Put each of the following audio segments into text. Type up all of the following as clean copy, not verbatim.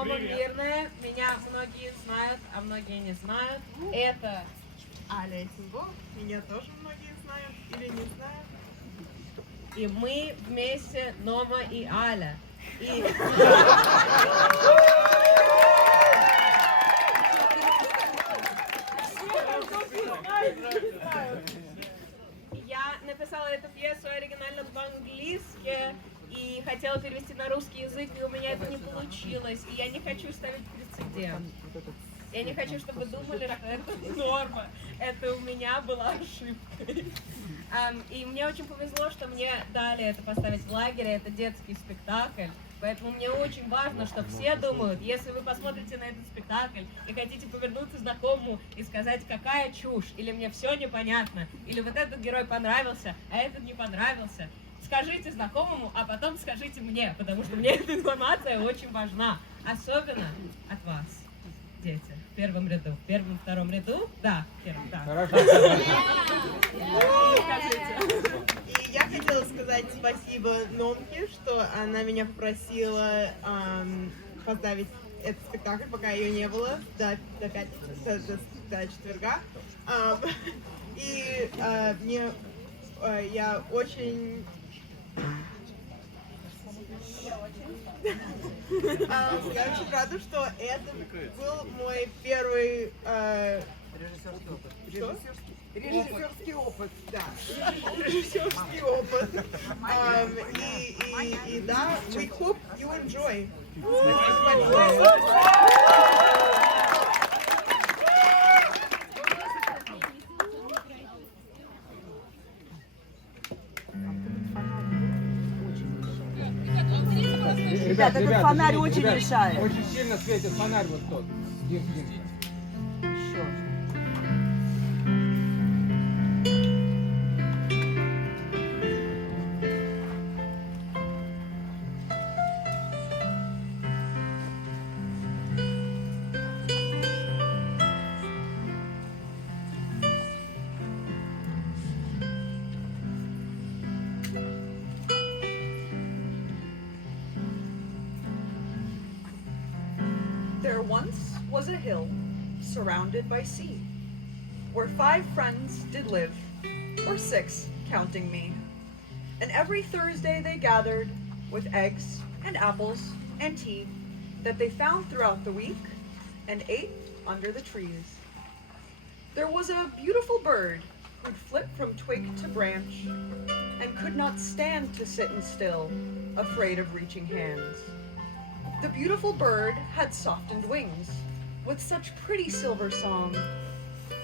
Нома Мирная. Меня многие знают, а многие не знают. Это Аля Тинго. Меня тоже многие знают или не знают. И мы вместе Нома и Аля. И... Я написала эту пьесу оригинально по-английски и хотела перевести на русский язык, и у меня это не получилось. И я не хочу ставить прецедент. Я не хочу, чтобы вы думали, что это норма. Это у меня была ошибка. И мне очень повезло, что мне дали это поставить в лагере. Это детский спектакль. Поэтому мне очень важно, чтобы все думают, если вы посмотрите на этот спектакль и хотите повернуться знакомому и сказать, какая чушь, или мне все непонятно, или вот этот герой понравился, а этот не понравился, скажите знакомому, а потом скажите мне, потому что мне эта информация очень важна, особенно от вас, дети, в первом ряду, в первом, втором ряду, да, в первом, да. Хорошо. Скажите. И я хотела сказать спасибо Номке, что она меня попросила поставить этот спектакль, пока ее не было, до пятницы, до четверга. И я очень... Я очень рада, что это был мой первый режиссерский опыт, да. Режиссерский опыт. И да, we hope you enjoy. Ребят, этот фонарь очень мешает. Очень сильно светит фонарь вот тот. Дим. Еще. There once was a hill surrounded by sea, where 5 friends did live, or 6, counting me. And every Thursday they gathered with eggs and apples and tea that they found throughout the week and ate under the trees. There was a beautiful bird who'd flit from twig to branch and could not stand to sit and still, afraid of reaching hands. The beautiful bird had softened wings, with such pretty silver song,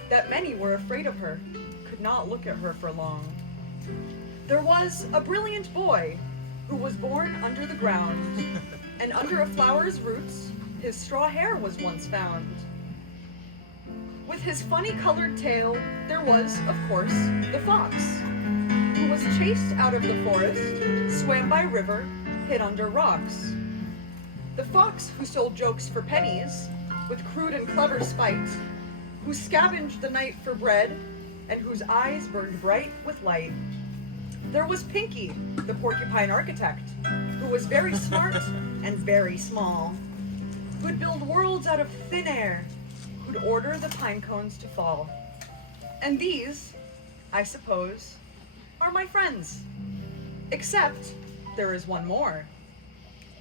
that many were afraid of her, could not look at her for long. There was a brilliant boy, who was born under the ground, and under a flower's roots his straw hair was once found. With his funny colored tail, there was, of course, the fox, who was chased out of the forest, swam by river, hid under rocks. The fox who sold jokes for pennies, with crude and clever spite, who scavenged the night for bread, and whose eyes burned bright with light. There was Pinky, the porcupine architect, who was very smart and very small, who'd build worlds out of thin air, who'd order the pine cones to fall. And these, I suppose, are my friends. Except there is one more.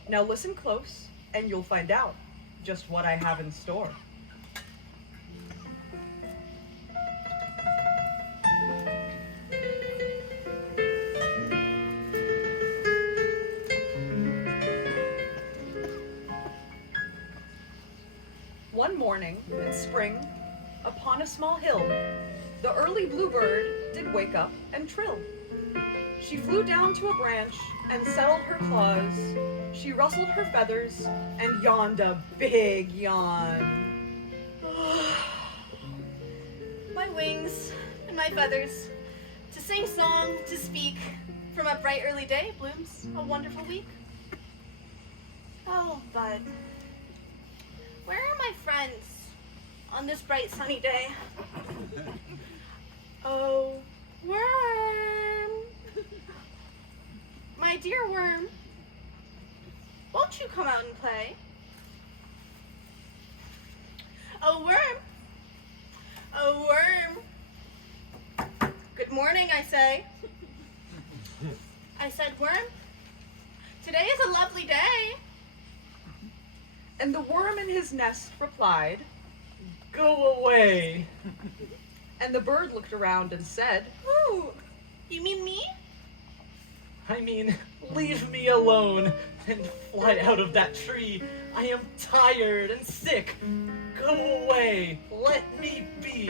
Now listen close, and you'll find out just what I have in store. One morning in spring, upon a small hill, the early bluebird did wake up and trill. She flew down to a branch and settled her claws. She rustled her feathers and yawned a big yawn. My wings and my feathers, to sing song, to speak, from a bright early day blooms a wonderful week. Oh, bud, where are my friends on this bright sunny day? Oh, worm, my dear worm, won't you come out and play? morning, I say. I said, Worm, today is a lovely day. And the worm in his nest replied, Go away. and the bird looked around and said, Ooh, you mean me? I mean, leave me alone and fly out of that tree. I am tired and sick. Go away. Let me be.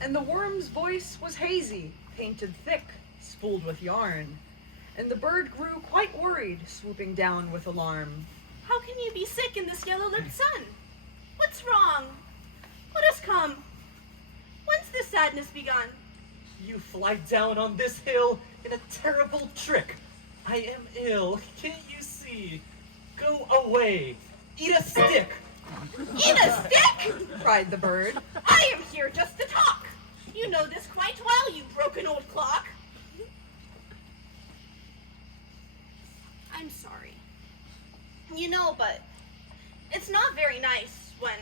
and the worm's voice was hazy, painted thick, spooled with yarn. And the bird grew quite worried, swooping down with alarm. How can you be sick in this yellow-lipped sun? What's wrong? What has come? Whence this sadness begun? You fly down on this hill in a terrible trick. I am ill. Can't you see? Go away. Eat a stick. Eat a stick! Cried the bird. I am here just to talk. You know this quite well, you broken old clock. I'm sorry. You know, but it's not very nice when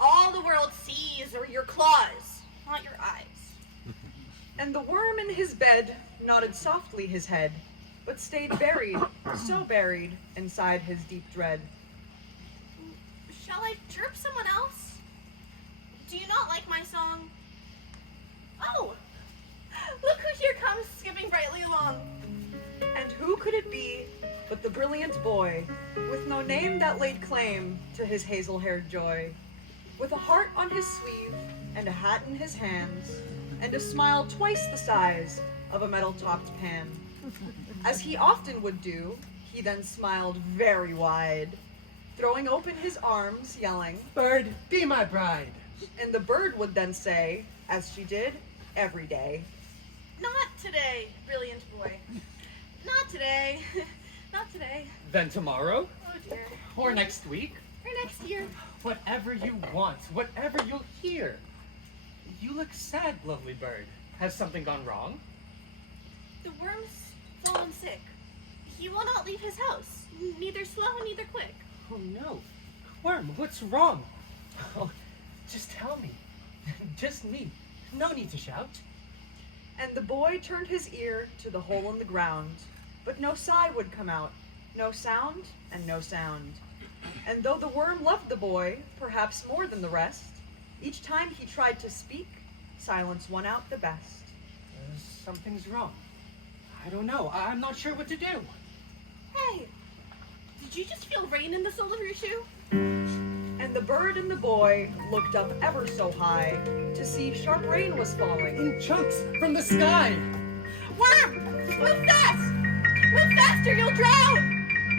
all the world sees are your claws, not your eyes. And the worm in his bed nodded softly his head, but stayed buried, so buried, inside his deep dread. Shall I chirp someone else? Do you not like my song? Oh, look who here comes skipping brightly along. And who could it be but the brilliant boy, with no name that laid claim to his hazel-haired joy, with a heart on his sleeve and a hat in his hands, and a smile twice the size of a metal-topped pan. As he often would do, he then smiled very wide, throwing open his arms, yelling, Bird, be my bride. and the bird would then say, as she did every day, Not today, brilliant boy. Not today. Not today. Then tomorrow? Oh dear. Or next week? Or next year. Whatever you want, whatever you'll hear. You look sad, lovely bird. Has something gone wrong? The worm's fallen sick. He will not leave his house, neither slow, neither quick. Oh no. Worm, what's wrong? Oh, just tell me. Just me. No need to shout. and the boy turned his ear to the hole in the ground, but no sigh would come out, no sound and no sound. And though the worm loved the boy, perhaps more than the rest, each time he tried to speak, silence won out the best. Something's wrong. I don't know. I'm not sure what to do. Hey, did you just feel rain in the sole of your shoe? And the bird and the boy looked up ever so high to see sharp rain was falling. In chunks from the sky. Worm, move fast! Move faster, you'll drown!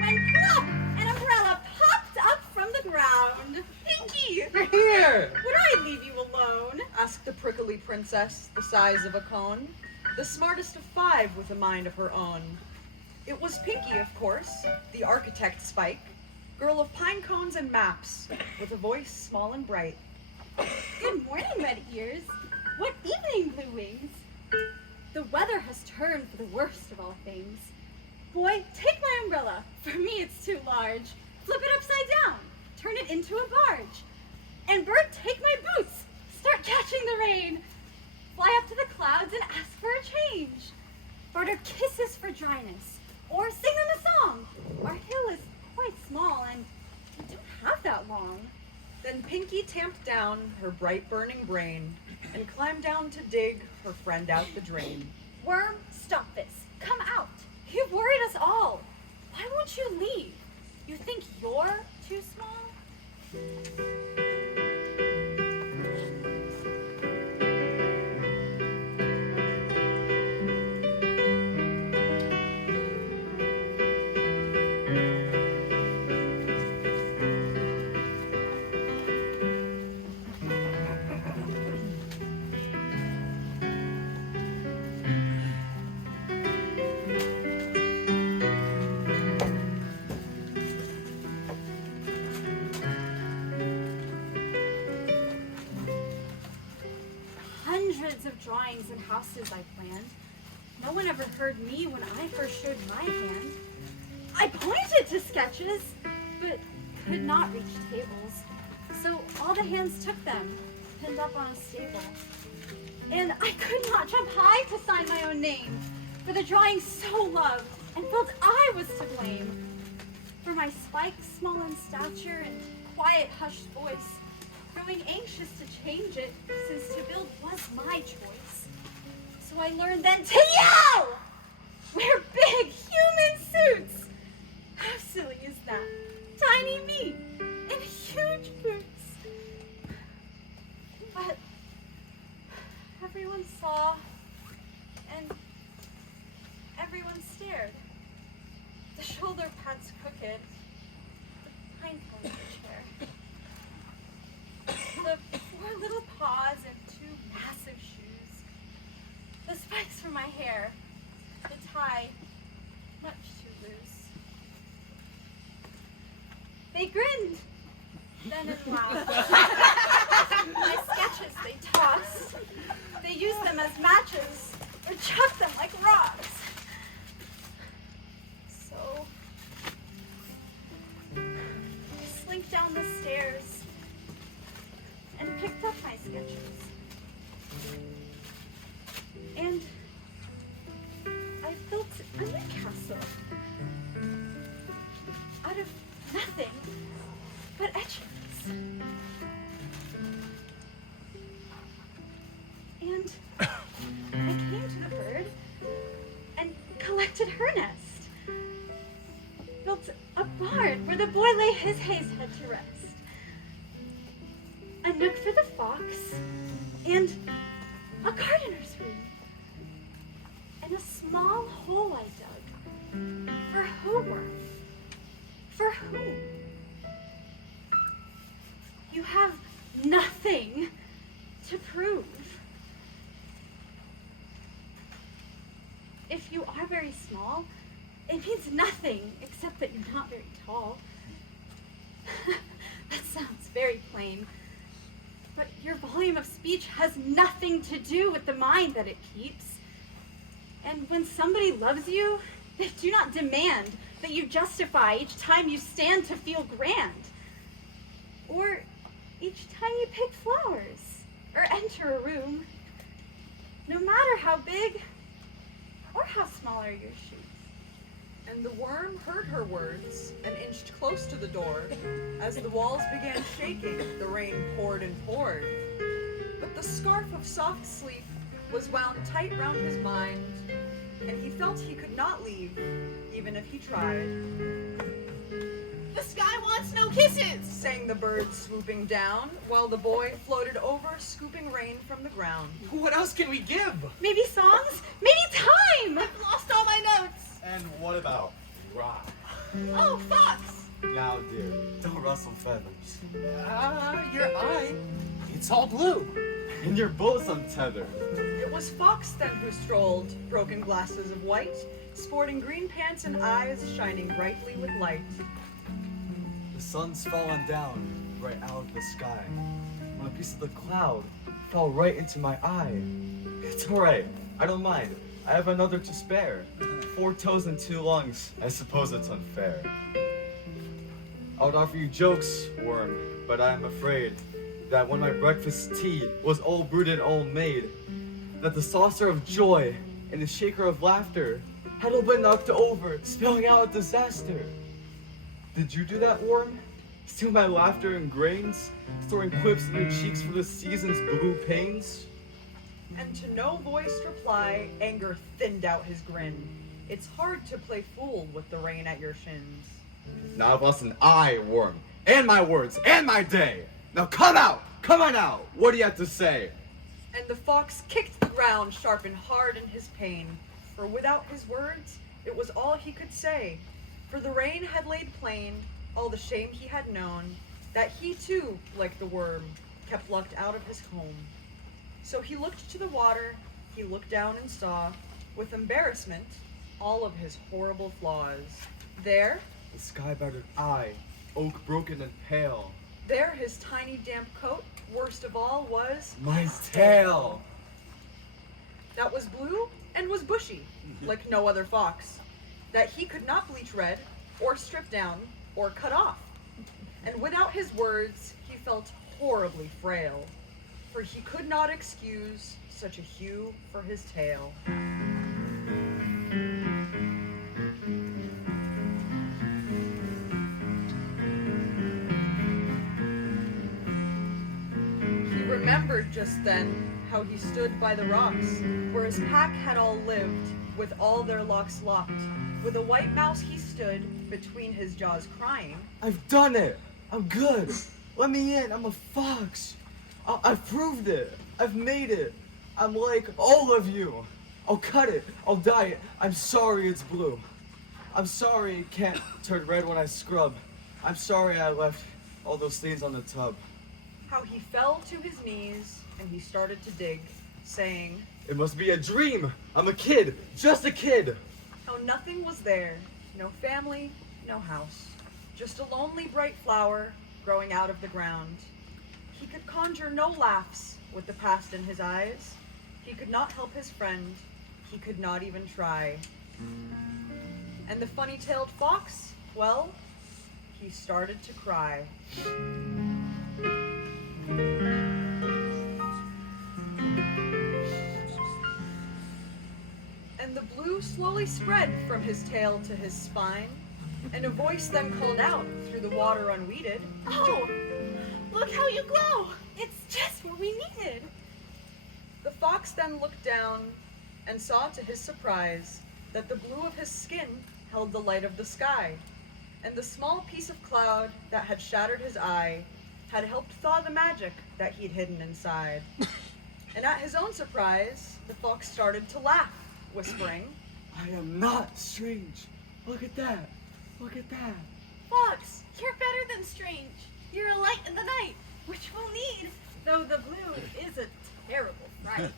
When plop, an umbrella popped up from the ground. Pinky, You're here! would I leave you alone? Asked the prickly princess, the size of a cone, the smartest of 5 with a mind of her own. It was Pinky, of course, the architect Spike, girl of pine cones and maps, with a voice small and bright. Good morning, Red Ears. What evening, Blue Wings? The weather has turned for the worst of all things. Boy, take my umbrella. For me, it's too large. Flip it upside down. Turn it into a barge. And Bird, take my boots. Start catching the rain. Fly up to the clouds and ask for a change. Barter kisses for dryness. Or sing them a song. Our hill is quite small and we don't have that long. Then Pinky tamped down her bright burning brain and climbed down to dig her friend out the drain. Worm, stop this. Come out. You've worried us all. Why won't you leave? You think you're too small? Hundreds of drawings and houses I planned. No one ever heard me when I first showed my hand. I pointed to sketches, but could not reach tables. So all the hands took them, pinned up on a stable. and I could not jump high to sign my own name, for the drawing so loved, and felt I was to blame. For my spike, small in stature, and quiet, hushed voice, growing anxious to change it, since to build was my choice. So I learned then to yell! Wear big human suits! How silly is that? Tiny me in huge boots. But everyone saw and everyone stared. The shoulder pads crooked, the pine cones chair. The 4 little paws and 2 massive shoes. The spikes for my hair, the tie much too loose. They grinned, then and laughed. My sketches they tossed. They used them as matches, or chucked them like rocks. So I slinked down the stairs and picked up my sketches. And I built a new castle out of nothing but etchings. And I came to the bird and collected her nest. Built a barn where the boy lay his hay's head to rest. A nook for the fox and a gardener's room. And a small hole I dug for who worm? For whom? You have nothing to prove. If you are very small, it means nothing except that you're not very tall. That sounds very plain. But your volume of speech has nothing to do with the mind that it keeps. And when somebody loves you, they do not demand that you justify each time you stand to feel grand. Or each time you pick flowers or enter a room. No matter how big or how small are your shoes. And the worm heard her words and inched close to the door. As the walls began shaking, the rain poured and poured. But the scarf of soft sleep was wound tight round his mind, and he felt he could not leave, even if he tried. The sky wants no kisses! Sang the bird swooping down, while the boy floated over, scooping rain from the ground. What else can we give? Maybe songs, maybe time! I've lost all my notes! And what about rock? Oh, Fox! Now, dear, don't rustle feathers. Your eye. It's all blue. And your boat's untethered. It was Fox then who strolled, broken glasses of white, sporting green pants and eyes shining brightly with light. The sun's fallen down right out of the sky. When a piece of the cloud fell right into my eye. It's alright, I don't mind. I have another to spare. 4 toes and 2 lungs. I suppose it's unfair. I would offer you jokes, worm, but I am afraid that when my breakfast tea was all brewed and all made, that the saucer of joy and the shaker of laughter had all been knocked over, spelling out a disaster. Did you do that, worm? Steal my laughter and grains, storing quips in your cheeks for the season's blue pains? And to no voiced reply, anger thinned out his grin. It's hard to play fool with the rain at your shins. Now I've lost an eye, worm, and my words, and my day. Now come out! Come on out! What do you have to say? And the fox kicked the ground sharp and hard in his pain, for without his words, it was all he could say. For the rain had laid plain all the shame he had known, that he too, like the worm, kept locked out of his home. So he looked to the water, he looked down and saw, with embarrassment, all of his horrible flaws. There, The sky-battered eye, oak broken and pale. there his tiny damp coat, worst of all, was My tail! that was blue and was bushy, like no other fox, that he could not bleach red, or strip down, or cut off. And without his words, he felt horribly frail. for he could not excuse such a hue for his tail. He remembered just then how he stood by the rocks, where his pack had all lived, with all their locks locked. With a white mouse he stood between his jaws crying, I've done it. I'm good. Let me in. I'm a fox. I've proved it. I've made it. I'm like all of you. I'll cut it. I'll dye it. I'm sorry it's blue. I'm sorry it can't turn red when I scrub. I'm sorry I left all those stains on the tub. how he fell to his knees and he started to dig, saying, It must be a dream. I'm a kid. Just a kid. how nothing was there, no family, no house, just a lonely bright flower growing out of the ground. He could conjure no laughs with the past in his eyes. He could not help his friend. He could not even try. And the funny-tailed fox, well, he started to cry. And the blue slowly spread from his tail to his spine, and a voice then called out through the water unweeded, Oh, look how you glow. It's just what we needed. The fox then looked down and saw to his surprise that the blue of his skin held the light of the sky, and the small piece of cloud that had shattered his eye had helped thaw the magic that he'd hidden inside. And at his own surprise, the fox started to laugh, whispering, I am not strange. Look at that. Look at that. Fox, you're better than strange. You're a light in the night, which we'll need. Though the blue is a terrible fright.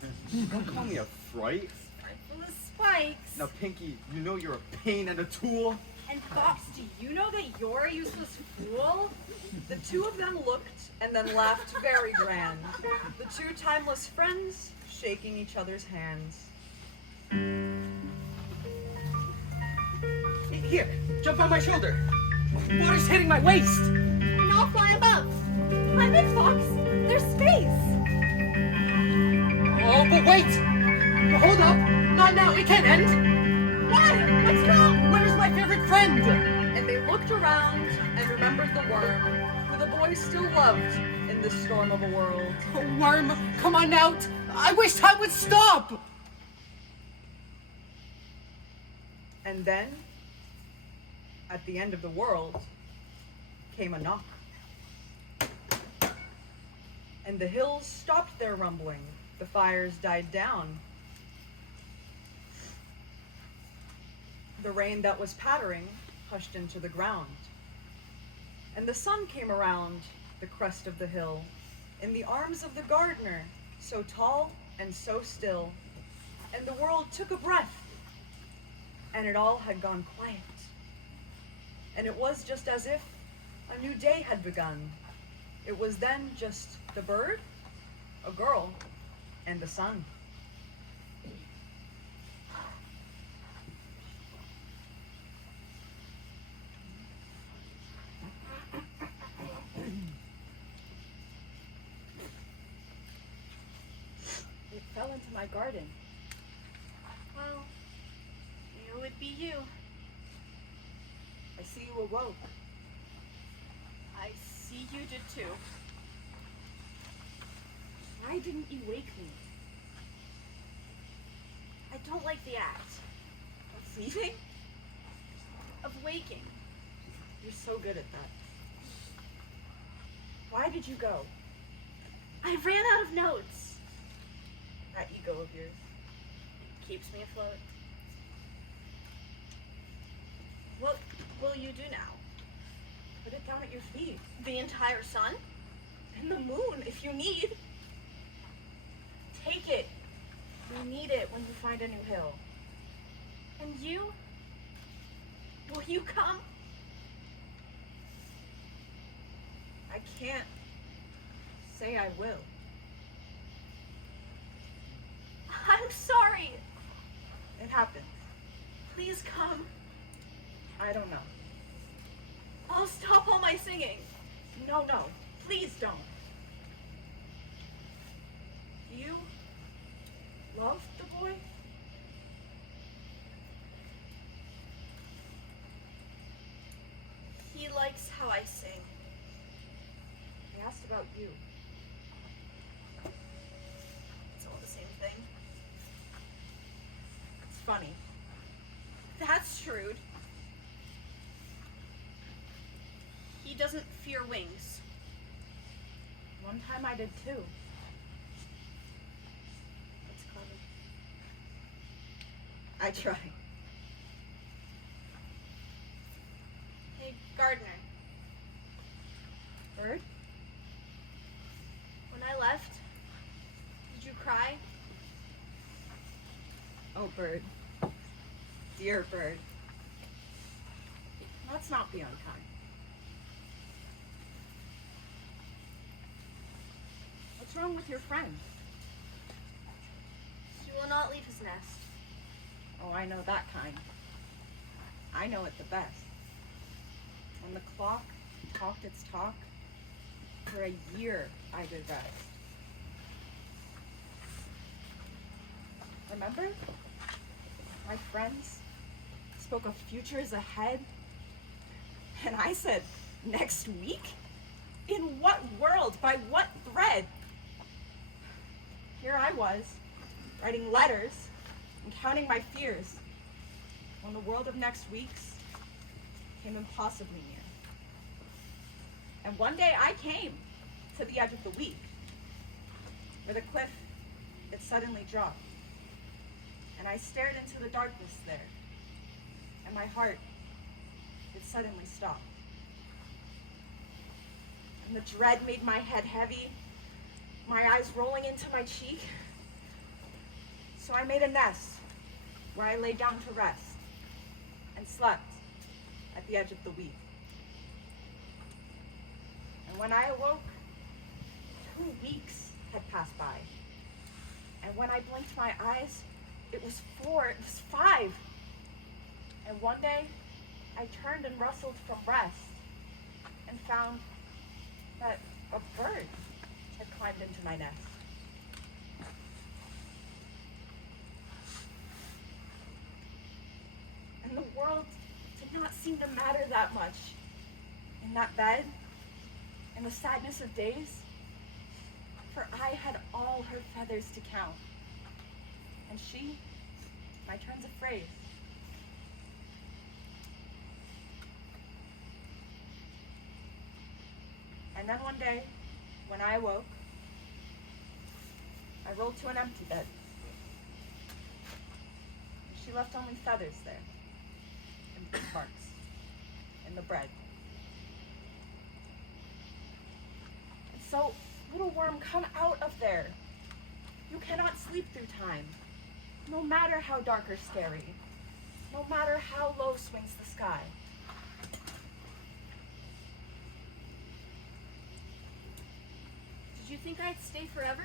Don't call me a fright. Full of spikes. Now, Pinky, you know you're a pain and a tool. And Fox, do you know that you're a useless fool? The two of them looked and then laughed very grand, the two timeless friends shaking each other's hands. Here, jump on my shoulder. Water's hitting my waist. And I'll fly above. I'm in, Fox. There's space. Oh, but wait! Hold up! Not now, it can't end! What? What's wrong? Where's my favorite friend? And they looked around and remembered the worm, who the boys still loved in this storm of a world. Oh, worm, come on out! I wish time would stop! And then, at the end of the world, came a knock. And the hills stopped their rumbling. The fires died down. The rain that was pattering hushed into the ground. And the sun came around the crest of the hill, in the arms of the gardener, so tall and so still. And the world took a breath, and it all had gone quiet. And it was just as if a new day had begun. It was then just the bird, a girl, and the sun. It fell into my garden. Well, it would be you. I see you awoke. I see you did too. Why didn't you wake me? I don't like the act Of sleeping? of waking. You're so good at that. Why did you go? I ran out of notes. That ego of yours. Keeps me afloat. What will you do now? Put it down at your feet. The entire sun? And the moon, if you need. Take it. You need it when you find a new hill. And you? Will you come? I can't say I will. I'm sorry. It happened. Please come. I don't know. I'll stop all my singing. No, please don't. loved the boy? He likes how I sing. I asked about you. It's all the same thing. It's funny. That's shrewd. He doesn't fear wings. One time I did too. That's clever. I try. Hey, Gardner. Bird? When I left, did you cry? Oh, Bird. Dear Bird. Let's not be unkind. What's wrong with your friend? He will not leave his nest. Oh, I know that kind. I know it the best. When the clock talked its talk, for a year I did rest. Remember? My friends spoke of futures ahead, and I said, next week? In what world? By what thread? Here I was, writing letters and counting my fears, when the world of next weeks came impossibly near. And one day I came to the edge of the week, where the cliff, it suddenly dropped. And I stared into the darkness there, and my heart, it suddenly stopped. And the dread made my head heavy, my eyes rolling into my cheek. So I made a nest where I lay down to rest and slept at the edge of the week. And when I awoke, 2 weeks had passed by. And when I blinked my eyes, it was 4, it was 5. And one day, I turned and rustled from rest and found that a bird had climbed into my nest. And the world did not seem to matter that much. In that bed, in the sadness of days, for I had all her feathers to count. And she, my turns of phrase. And then one day, when I awoke, I rolled to an empty bed. And she left only feathers there, and bookmarks, and the bread. And so, little worm, come out of there. You cannot sleep through time, no matter how dark or scary, no matter how low swings the sky. Did you think I'd stay forever?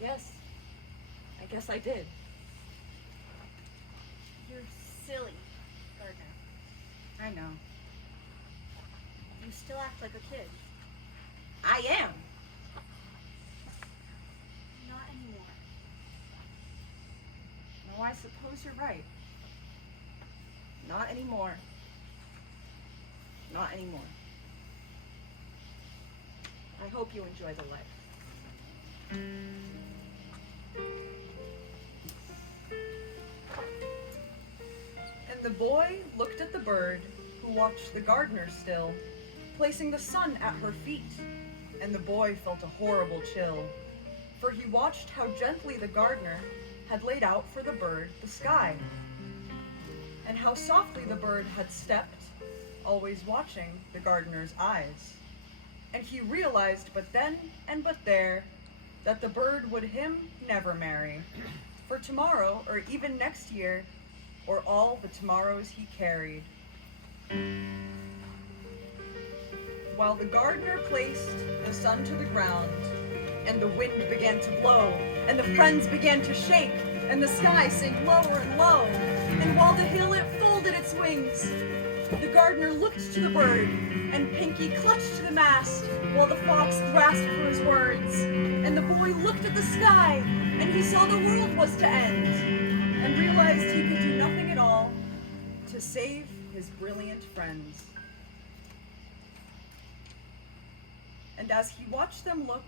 Yes, I guess I did. You're silly, Gardner. I know. You still act like a kid. I am. Not anymore. No, I suppose you're right. Not anymore. Not anymore. I hope you enjoy the life. And the boy looked at the bird, who watched the gardener still, placing the sun at her feet. And the boy felt a horrible chill, for he watched how gently the gardener had laid out for the bird the sky, and how softly the bird had stepped, always watching the gardener's eyes. And he realized but then and but there that the bird would him never marry, for tomorrow or even next year, or all the tomorrows he carried. While the gardener placed the sun to the ground, and the wind began to blow, and the friends began to shake, and the sky sank lower and low, and while the hill it folded its wings, The gardener looked to the bird, and Pinky clutched to the mast, while the fox grasped for his words. And the boy looked at the sky, and he saw the world was to end, and realized he could do nothing at all to save his brilliant friends. And as he watched them look,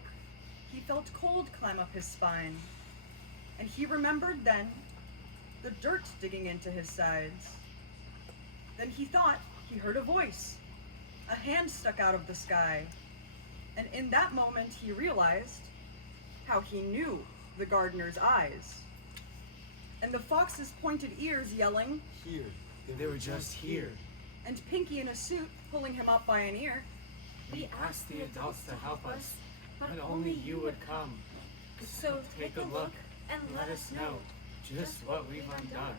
he felt cold climb up his spine, and he remembered then the dirt digging into his sides. Then he thought he heard a voice. A hand stuck out of the sky, and in that moment he realized how he knew the gardener's eyes. And the fox's pointed ears yelling, Here. They were just here. and Pinky in a suit pulling him up by an ear. We asked the adults to help us, but only you would come. So take a look and let us know just what we've undone.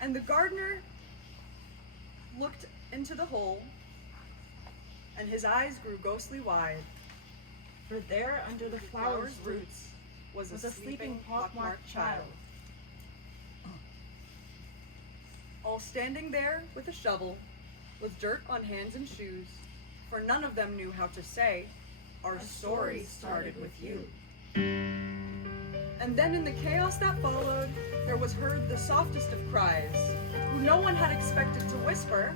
And the gardener looked into the hole, and his eyes grew ghostly wide. For there, under the flower's roots, was a sleeping pockmarked child. All standing there with a shovel, with dirt on hands and shoes, for none of them knew how to say, "Our story started with you." And then in the chaos that followed, there was heard the softest of cries, who no one had expected to whisper,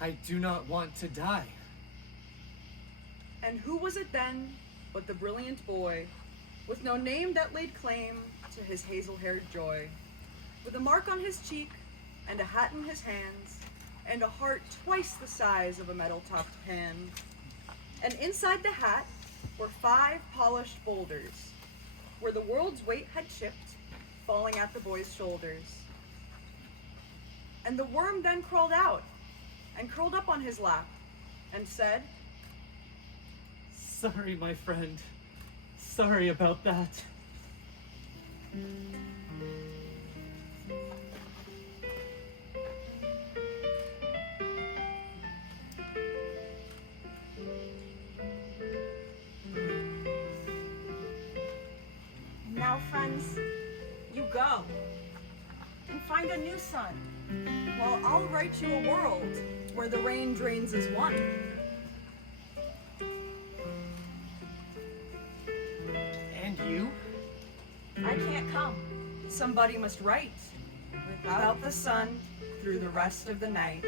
I do not want to die. and who was it then but the brilliant boy, with no name that laid claim to his hazel-haired joy, with a mark on his cheek, and a hat in his hands, and a heart twice the size of a metal-topped pan. And inside the hat were 5 polished boulders, where the world's weight had chipped, falling at the boy's shoulders. And the worm then crawled out, and curled up on his lap, and said, Sorry, my friend. Sorry about that. Now, friends, you go and find a new sun. "Well, I'll write you a world where the rain drains as one." And you? I can't come. Somebody must write without the sun through the rest of the night.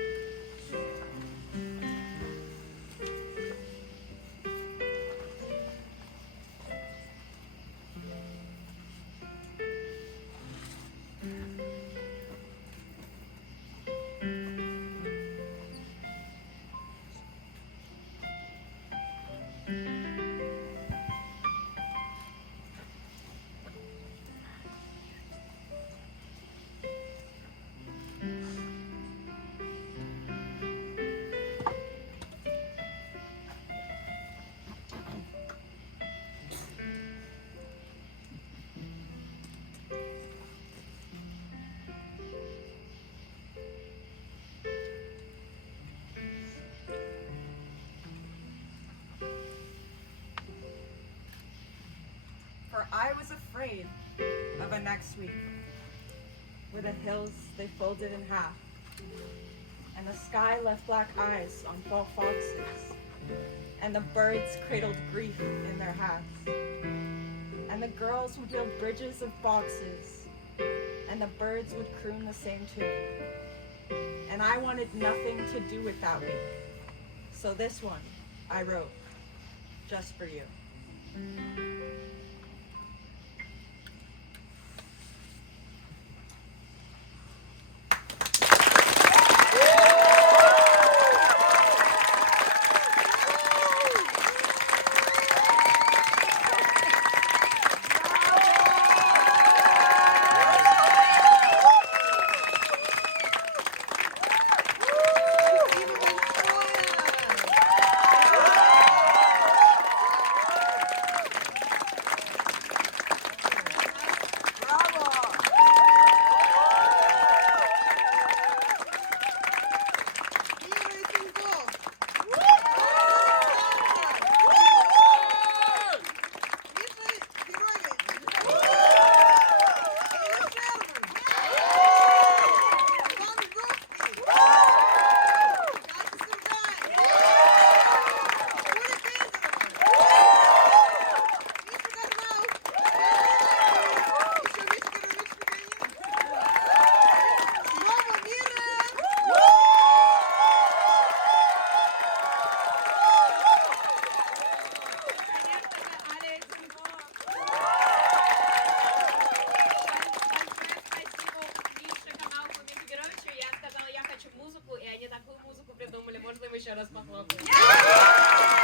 For I was afraid of a next week, where the hills they folded in half, and the sky left black eyes on tall foxes, and the birds cradled grief in their hats, and the girls would build bridges of boxes, and the birds would croon the same tune. And I wanted nothing to do with that week, so this one I wrote just for you. еще раз похлопаем.